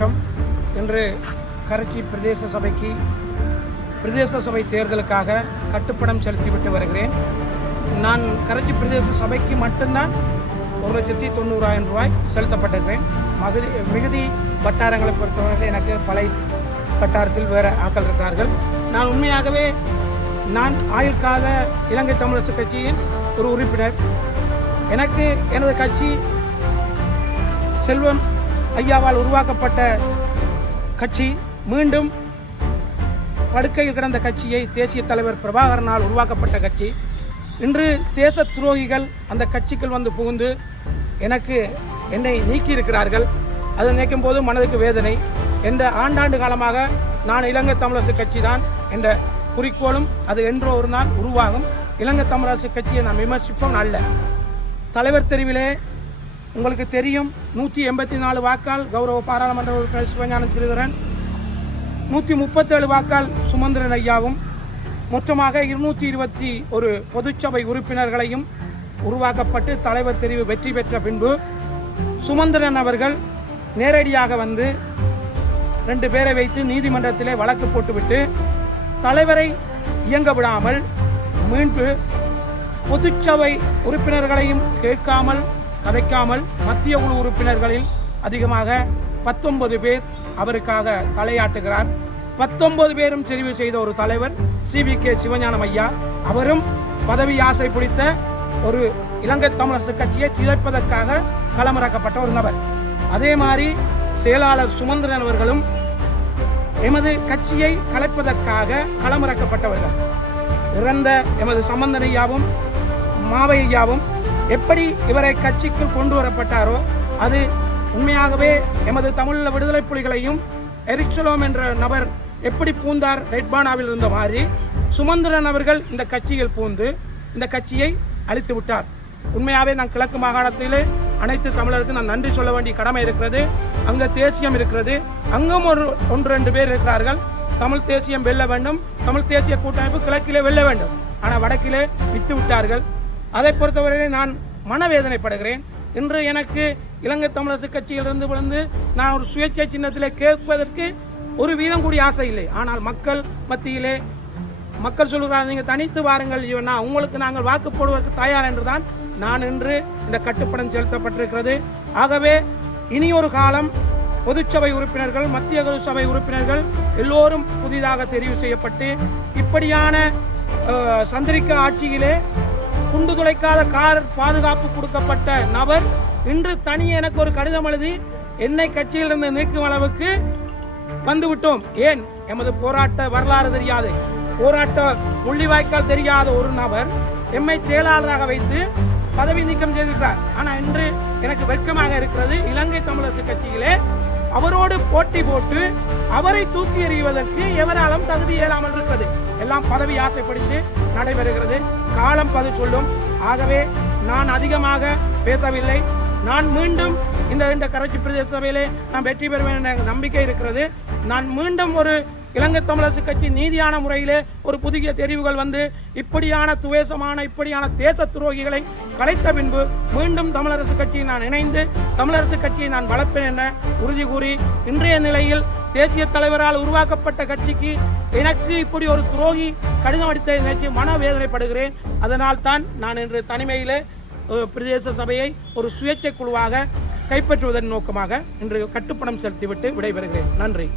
வணக்கம். இன்று கரைச்சி பிரதேச சபை தேர்தலுக்காக கட்டுப்பணம் செலுத்திவிட்டு வருகிறேன். நான் கரைச்சி பிரதேச சபைக்கு மட்டும்தான் 1,90,000 ரூபாய் செலுத்தப்பட்டிருக்கிறேன். மிகுதி வட்டாரங்களை பொறுத்தவரையில் எனக்கு பல வட்டாரத்தில் வேறு ஆக்கள் இருக்கிறார்கள். நான் உண்மையாகவே ஆயுள்கால இலங்கை தமிழரசு கட்சியின் ஒரு உறுப்பினர். எனக்கு எனது கட்சி செல்வம் ஐயாவால் உருவாக்கப்பட்ட கட்சி மீண்டும் படுக்கையில் கிடந்த கட்சியை தேசிய தலைவர் பிரபாகரனால் உருவாக்கப்பட்ட கட்சி. இன்று தேச துரோகிகள் அந்த கட்சிக்குள் வந்து புகுந்து என்னை நீக்கியிருக்கிறார்கள். அதை நினைக்கும் போது மனதுக்கு வேதனை. என்ற ஆண்டாண்டு காலமாக நான் இலங்கை தமிழரசு கட்சி தான் என்ற குறிக்கோளும் அது என்றோ ஒரு நாள் உருவாகும். இலங்கை தமிழரசு கட்சியை நான் விமர்சிப்போம் அல்ல. தலைவர் தெரிவிலே உங்களுக்கு தெரியும் 184 வாக்கால் கௌரவ பாராளுமன்ற உறுப்பினர் சிவஞானம் ஸ்ரீதரன், 137 வாக்கால் சுமந்திரன் ஐயாவும், மொத்தமாக 221 பொதுச்சபை உறுப்பினர்களையும் உருவாக்கப்பட்டு தலைவர் தெரிவு வெற்றி பெற்ற பின்பு சுமந்திரன் அவர்கள் நேரடியாக வந்து 2 பேரை வைத்து நீதிமன்றத்திலே வழக்கு போட்டுவிட்டு தலைவரை இயங்க விடாமல் மீண்டும் பொதுச்சபை உறுப்பினர்களையும் கேட்காமல் கதைக்காமல் மத்திய குழு உறுப்பினர்களில் அதிகமாக 19 பேர் அவருக்காக தலையாட்டுகிறார். 19 பேரும் தெரிவு செய்த ஒரு தலைவர் CVK சிவஞானம் ஐயா. அவரும் பதவி ஆசை பிடித்த ஒரு இலங்கை தமிழரசு கட்சியை சிதைப்பதற்காக களமிறக்கப்பட்ட ஒரு நபர். அதே மாதிரி செயலாளர் சுமந்திரன் அவர்களும் எமது கட்சியை கலைப்பதற்காக களமிறக்கப்பட்டவர்கள். இறந்த எமது சம்பந்தன் ஐயாவும் மாவை ஐயாவும் எப்படி இவரை கட்சிக்குள் கொண்டு வரப்பட்டாரோ அது உண்மையாகவே எமது தமிழ் விடுதலை புலிகளையும் எரிக்சலோம் என்ற நபர் எப்படி பூந்தார் ரெட்பானாவில் இருந்த மாதிரி சுமந்திரன் அவர்கள் இந்த கட்சியில் பூந்து இந்த கட்சியை அழித்து விட்டார். உண்மையாகவே நான் கிழக்கு மாகாணத்திலே அனைத்து தமிழருக்கும் நான் நன்றி சொல்ல வேண்டிய கடமை இருக்கிறது. அங்கே தேசியம் இருக்கிறது. அங்கும் 1-2 பேர் இருக்கிறார்கள். தமிழ் தேசியம் வெல்ல வேண்டும், தமிழ் தேசிய கூட்டமைப்பு கிழக்கிலே வெல்ல வேண்டும். ஆனால் வடக்கிலே விட்டு விட்டார்கள். அதை பொறுத்தவரையிலே நான் மனவேதனைப்படுகிறேன். இன்று எனக்கு இலங்கை தமிழரசு கட்சியிலிருந்து விழுந்து நான் ஒரு சுயேட்சை சின்னத்திலே கேட்பதற்கு ஒரு வீதம் கூடிய ஆசை இல்லை. ஆனால் மக்கள் மத்தியிலே மக்கள் சொல்கிறார், நீங்கள் தனித்து வாருங்கள், உங்களுக்கு நாங்கள் வாக்கு போடுவதற்கு தயார் என்றுதான் நான் இன்று இந்த கட்டுப்பணம் செலுத்தப்பட்டிருக்கிறது. ஆகவே இனி ஒரு காலம் பொதுச்சபை உறுப்பினர்கள், மத்திய குழு சபை உறுப்பினர்கள் எல்லோரும் புதிதாக தெரிவு செய்யப்பட்டு இப்படியான சந்திரிக்க ஆட்சியிலே குண்டு துளைக்காத கார் பாதுகாப்பு கொடுக்கப்பட்ட நபர் இன்று தனியே எனக்கு ஒரு கடிதம் எழுதி என்னை கட்சியிலிருந்து நீக்கும் அளவுக்கு வந்துவிட்டோம். ஏன் எமது போராட்ட வரலாறு தெரியாது, போராட்ட முள்ளிவாய்க்கால் தெரியாத ஒரு நபர் எம்மை செயலாளராக வைத்து பதவி நீக்கம் செய்திருக்கிறார். ஆனால் இன்று எனக்கு வெட்கமாக இருக்கிறது, இலங்கை தமிழரசு கட்சியிலே அவரோடு போட்டி போட்டு அவரை தூக்கி எறிவதற்கு எவராலும் தகுதி இயலாமல் இருக்கிறது. எல்லாம் பதவி ஆசைப்படுத்தி நடைபெறுகிறது. காலம் பதில் சொல்லும். ஆகவே நான் அதிகமாக பேசவில்லை. நான் மீண்டும் இந்த கரைச்சி பிரதேச சபையிலே நான் வெற்றி பெறுவேன் என்ற நம்பிக்கை இருக்கிறது. நான் மீண்டும் ஒரு இலங்கை தமிழரசு கட்சி நீதியான முறையிலே ஒரு புதிய தெரிவுகள் வந்து இப்படியான துவேசமான இப்படியான தேச துரோகிகளை கலைத்த பின்பு மீண்டும் தமிழரசு கட்சியை நான் இணைந்து தமிழரசு கட்சியை நான் வளர்ப்பேன் என உறுதி கூறி இன்றைய நிலையில் தேசிய தலைவரால் உருவாக்கப்பட்ட கட்சிக்கு எனக்கு இப்படி ஒரு துரோகி கடிதம் அடித்த நினைச்சு மனவேதனைப்படுகிறேன். அதனால் தான் நான் இன்று தனிமையிலே பிரதேச சபையை ஒரு சுயேட்சை குழுவாக கைப்பற்றுவதன் நோக்கமாக இன்று கட்டுப்பணம் செலுத்திவிட்டு விடைபெறுகிறேன். நன்றி.